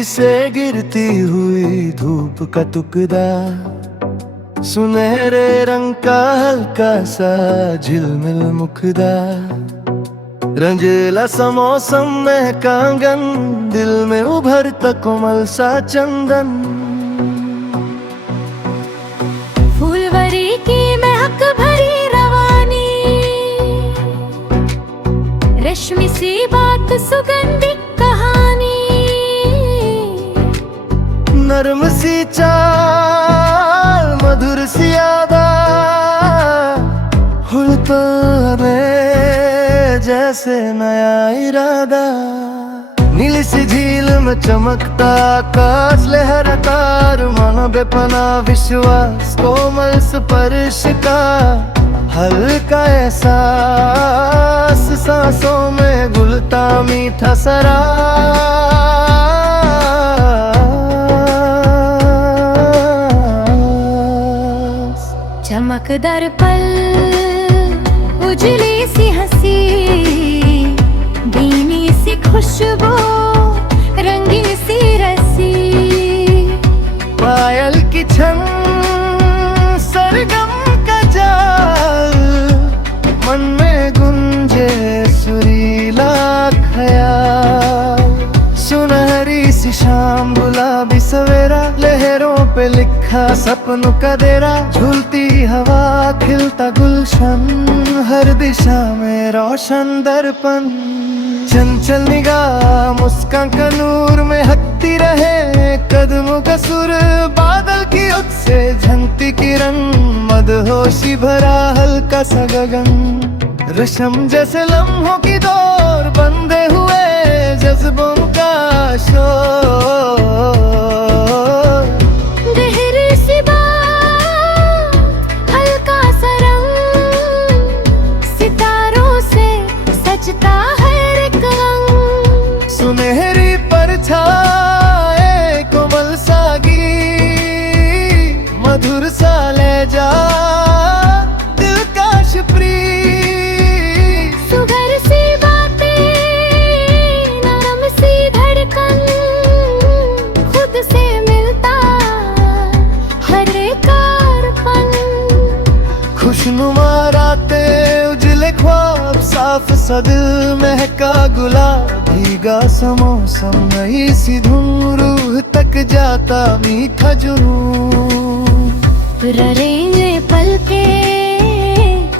से गिरती हुई धूप का टुकड़ा, सुनहरे रंग का हल्का सा झिलमिल मुखड़ा, रंगीला सा मौसम में कांगन, दिल में उभरता कोमल सा चंदन। फूलवरी की महक भरी रवानी, रेशमी सी बात सुगंधित कहानी, नरम सी चाल मधुर सी यादा, हुलता में जैसे नया इरादा। नीली सी झील में चमकता आकाश लहरता, मानो बेपना विश्वास कोमल स्पर्श का, हल्का एहसास सांसों में घुलता मीठा सराग। चमकदार पल उजली सी हंसी, भीनी सी खुशबू रंगीन सी रसी, पायल की छन सरगम का जाल, मन में गुंजे सुरीला ख्याल। सुनहरी सी शाम गुलाबी सवेरा, लहरों पे लिखा सपनों का डेरा, झूलती हवा खिलता गुलशन, हर दिशा में रोशन दर्पण। चंचल निगाह मुस्कान का नूर में हकती रहे, कदमों का सुर बादल की ओर से झंकती किरण, मदहोशी भरा हल्का सा गगन। रेशम जैसे लम्हों की डोर, बंधे हुए जज्बों का शोर। गहरी सी बात हल्का सा रंग, सितारों से सजता हर एक रंग। सुनहरी परछाए कोमल सा गीत, मधुर सा ले जा दिलकश प्रीत। सुघर सी बातें नरम सी धड़कन, खुद से मिलता हर एक अर्पण। खुशनुमा रातें उजले ख्वाब, साफ सा दिल महका गुलाब, भीगा सा मौसम नई सी धुन, रूह तक जाता मीठा जुनून। ररेंगे पल के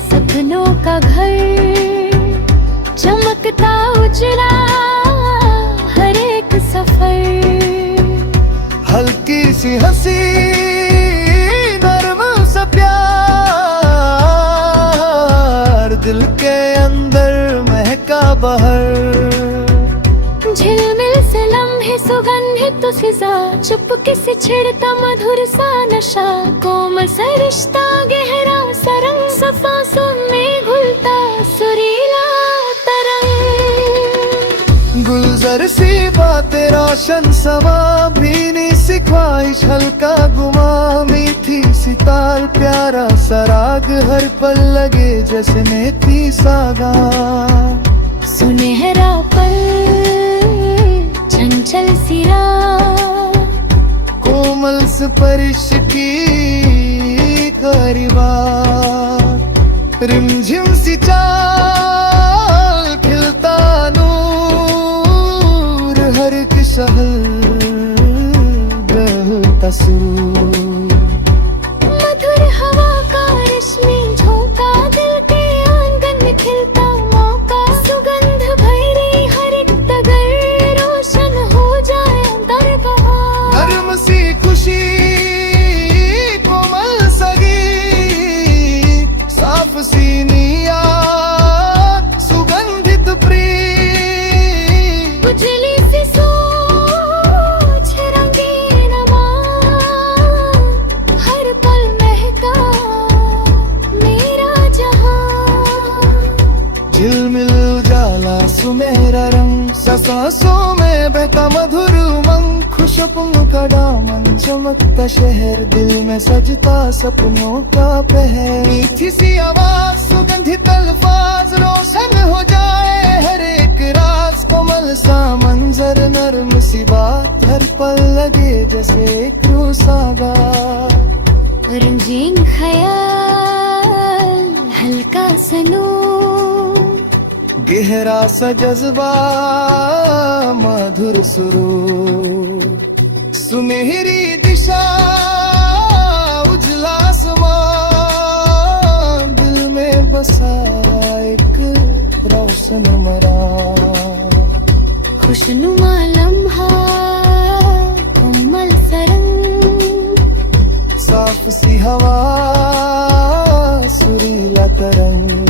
सपनों का घर, चमकता उजला हर एक सफर। हल्की सी हंसी नरम सा प्यार, दिल के अंदर महका बहर। झिलमिल से लम्हे सुगंधित फिजा, चुपके से छिड़ता मधुर सा नशा, कोमल सा रिश्ता गहरा सा रंग, सांसों में घुलता सुरीला तरंग। गुलजार सी बातें रोशन समा, भीनी सी ख्वाहिश हल्का गुमा, मीठी सी ताल प्यारा सराग, हर पल लगे जैसे मेथी सागा। सुनहरा पल चंचल सी राह, कोमल स्पर्श की करीबा, रिमझिम सी चाल खिलता नूर, हर एक शहर बहता सुरूर। मधुर हवा का रेशमी झोंका, दिल के आंगन में खिलता मौका, सुगंध भरी हर एक डगर, रोशन हो जाए अंदर बहार। नरम सी खुशी कोमल सगी, साफ सी नीयत सुगंधित प्रीत। उजली सी सोच रंगीन मान, हर पल महका मेरा जहां। झिलमिल उजाला सुनहरा रंग, सांसों में बहता मधुर उमंग, खुशबू का दामन चमकता शहर, दिल में सजता सपनों का पहर। मीठी सी आवाज सुगंधित अल्फाज, रोशन हो जाए हर एक राज, कमल सा मंजर नर्म सी बात हर पल लगे जैसे एक रूसागा रंगीन ख्याल हल्का सनू गहरा सा जज्बा मधुर सुरूर सुनहरी दिशा उजला आसमान दिल में बसा एक रोशन मरा खुशनुमा लम्हा कोमल सरंग साफ सी हवा सुरीला तरंग